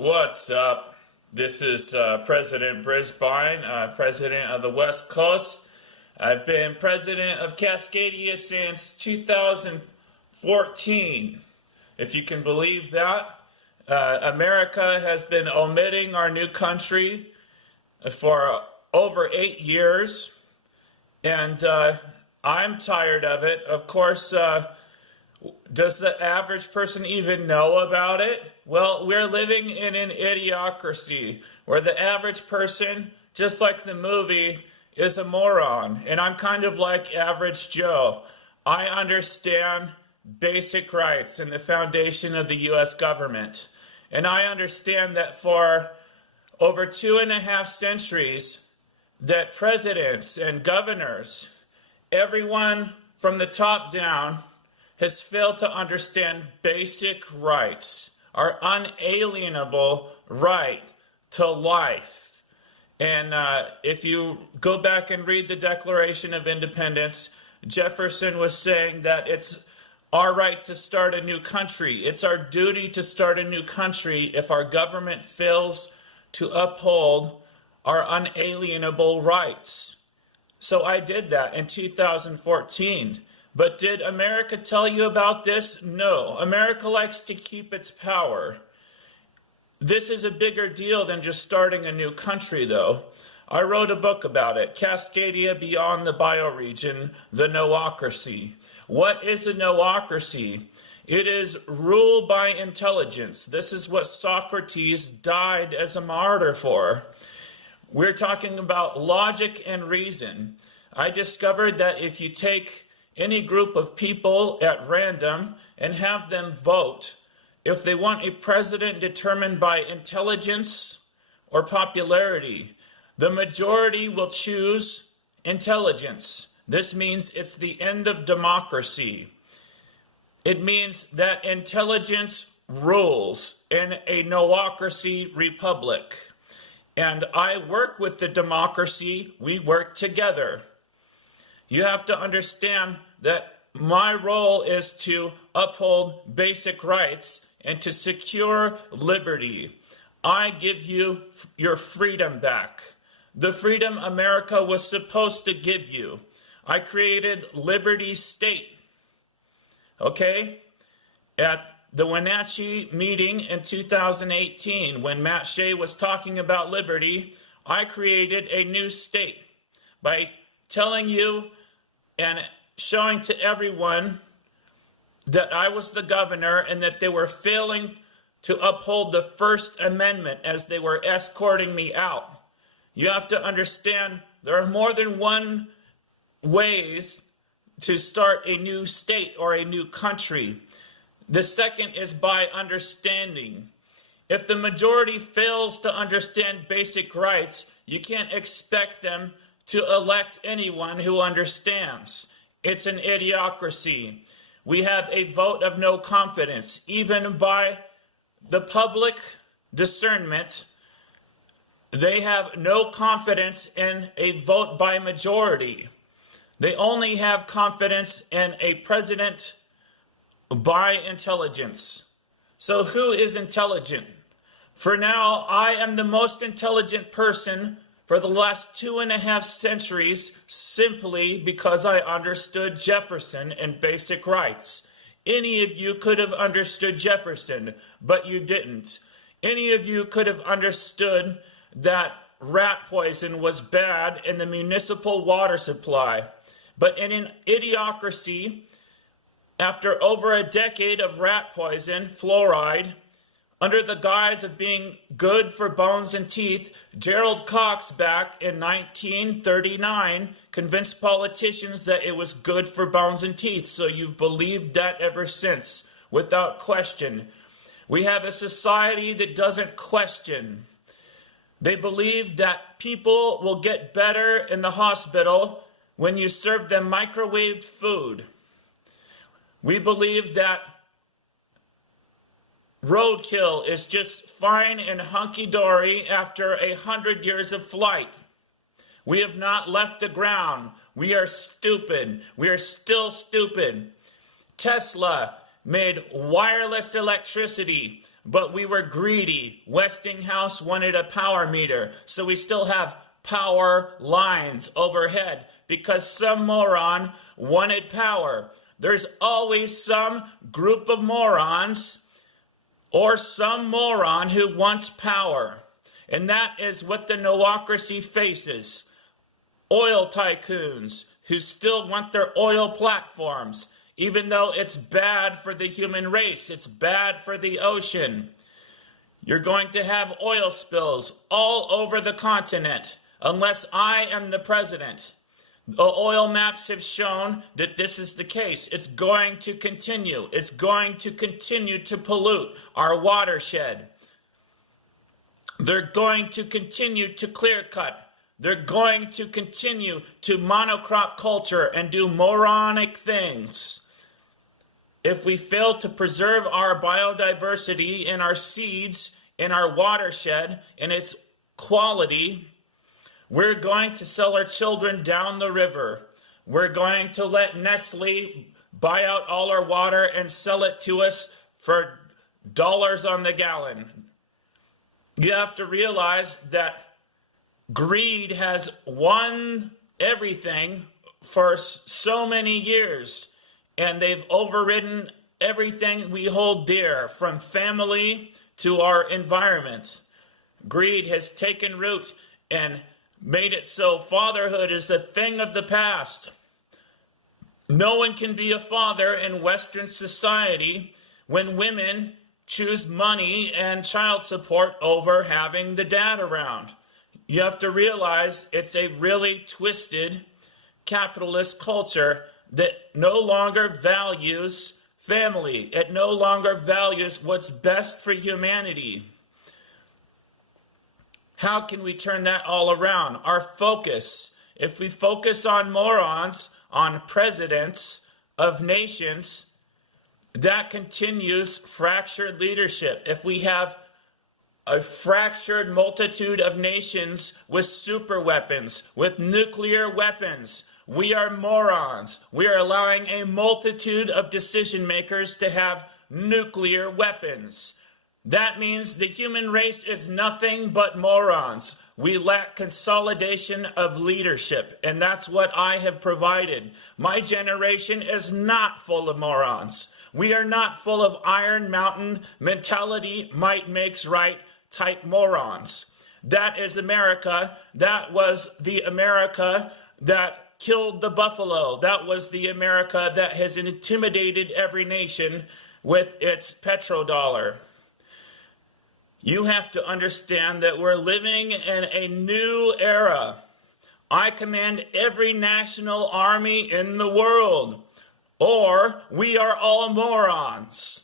What's up? This is President Brisbane, president of the West Coast. I've been president of Cascadia since 2014, if you can believe that. America has been omitting our new country for over 8 years, and I'm tired of it. Of course, does the average person even know about it? Well, we're living in an idiocracy where the average person, just like the movie, is a moron. And I'm kind of like Average Joe. I understand basic rights and the foundation of the U.S. government. And I understand that for over 2.5 centuries, that presidents and governors, everyone from the top down, has failed to understand basic rights, our unalienable right to life. And if you go back and read the Declaration of Independence, Jefferson was saying that it's our right to start a new country. It's our duty to start a new country if our government fails to uphold our unalienable rights. So I did that in 2014. But did America tell you about this? No. America likes to keep its power. This is a bigger deal than just starting a new country, though. I wrote a book about it, Cascadia Beyond the Bioregion, The Noocracy. What is a noocracy? It is rule by intelligence. This is what Socrates died as a martyr for. We're talking about logic and reason. I discovered that if you take any group of people at random and have them vote, if they want a president determined by intelligence or popularity, the majority will choose intelligence. This means it's the end of democracy. It means that intelligence rules in a noocracy republic. And I work with the democracy. We work together. You have to understand that my role is to uphold basic rights and to secure liberty. I give you your freedom back. The freedom America was supposed to give you. I created Liberty State. Okay? At the Wenatchee meeting in 2018, when Matt Shea was talking about liberty, I created a new state by telling you and showing to everyone that I was the governor and that they were failing to uphold the First Amendment as they were escorting me out. You have to understand there are more than one ways to start a new state or a new country. The second is by understanding. If the majority fails to understand basic rights, you can't expect them to elect anyone who understands. It's an idiocracy. We have a vote of no confidence. Even by the public discernment, they have no confidence in a vote by majority. They only have confidence in a president by intelligence. So who is intelligent? For now, I am the most intelligent person for the last 2.5 centuries, simply because I understood Jefferson and basic rights. Any of you could have understood Jefferson, but you didn't. Any of you could have understood that rat poison was bad in the municipal water supply. But in an idiocracy, after over a decade of rat poison, fluoride, under the guise of being good for bones and teeth, Gerald Cox back in 1939 convinced politicians that it was good for bones and teeth. So you've believed that ever since, without question. We have a society that doesn't question. They believe that people will get better in the hospital when you serve them microwaved food. We believe that roadkill is just fine and hunky-dory after 100 years of flight. We have not left the ground. We are stupid. We are still stupid. Tesla made wireless electricity. but we were greedy. Westinghouse wanted a power meter, so we still have power lines overhead because some moron wanted power. There's always some group of morons or some moron who wants power. And that is what the noocracy faces. Oil tycoons who still want their oil platforms, even though it's bad for the human race, it's bad for the ocean. You're going to have oil spills all over the continent unless I am the president. The oil maps have shown that this is the case. It's going to continue. It's going to continue to pollute our watershed. They're going to continue to clear cut. They're going to continue to monocrop culture and do moronic things. If we fail to preserve our biodiversity and our seeds and our watershed and its quality, we're going to sell our children down the river. We're going to let Nestle buy out all our water and sell it to us for dollars on the gallon. You have to realize that greed has won everything for so many years, and they've overridden everything we hold dear, from family to our environment. Greed has taken root and made it so fatherhood is a thing of the past. No one can be a father in Western society when women choose money and child support over having the dad around. You have to realize it's a really twisted capitalist culture that no longer values family. It no longer values what's best for humanity. How can we turn that all around? Our focus. If we focus on morons, on presidents of nations, that continues fractured leadership. If we have a fractured multitude of nations with super weapons, with nuclear weapons, we are morons. We are allowing a multitude of decision makers to have nuclear weapons. That means the human race is nothing but morons. We lack consolidation of leadership, and that's what I have provided. My generation is not full of morons. We are not full of Iron Mountain mentality, might makes right type morons. That is America. That was the America that killed the buffalo. That was the America that has intimidated every nation with its petrodollar. You have to understand that we're living in a new era. I command every national army in the world, or we are all morons.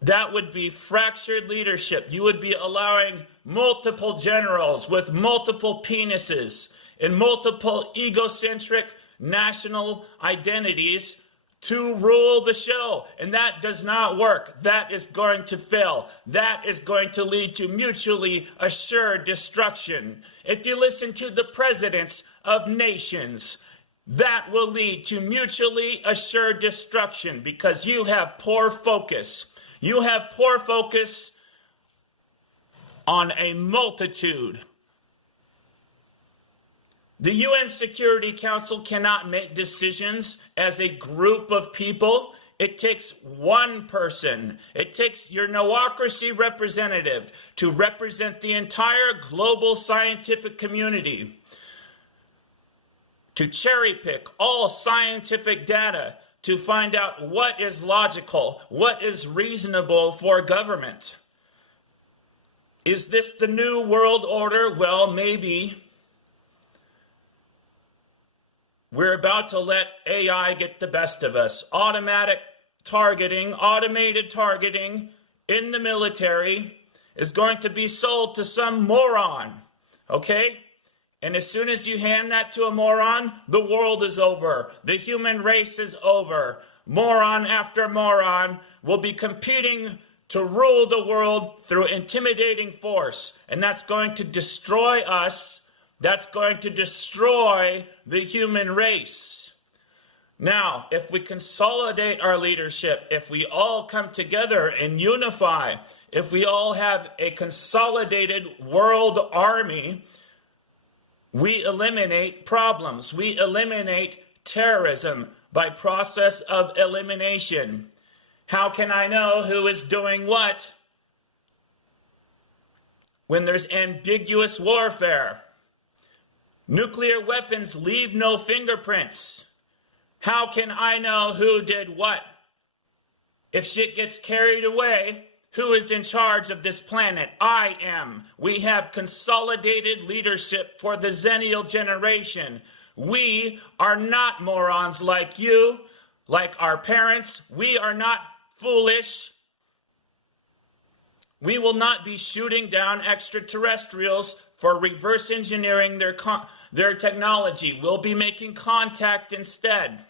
That would be fractured leadership. You would be allowing multiple generals with multiple penises and multiple egocentric national identities to rule the show. And that does not work. That is going to fail. That is going to lead to mutually assured destruction. If you listen to the presidents of nations, that will lead to mutually assured destruction because you have poor focus. You have poor focus on a multitude. The UN Security Council cannot make decisions as a group of people. It takes one person. It takes your noocracy representative to represent the entire global scientific community, to cherry pick all scientific data to find out what is logical, what is reasonable for government. Is this the new world order? Well, maybe. We're about to let AI get the best of us. Automated targeting in the military is going to be sold to some moron, okay? And as soon as you hand that to a moron, the world is over. The human race is over. Moron after moron will be competing to rule the world through intimidating force. And that's going to destroy us. That's going to destroy the human race. Now, if we consolidate our leadership, if we all come together and unify, if we all have a consolidated world army, we eliminate problems. We eliminate terrorism by process of elimination. How can I know who is doing what when there's ambiguous warfare? Nuclear weapons leave no fingerprints. How can I know who did what? If shit gets carried away, who is in charge of this planet? I am. We have consolidated leadership for the Xennial generation. We are not morons like you, like our parents. We are not foolish. We will not be shooting down extraterrestrials for reverse engineering their technology. We'll be making contact instead.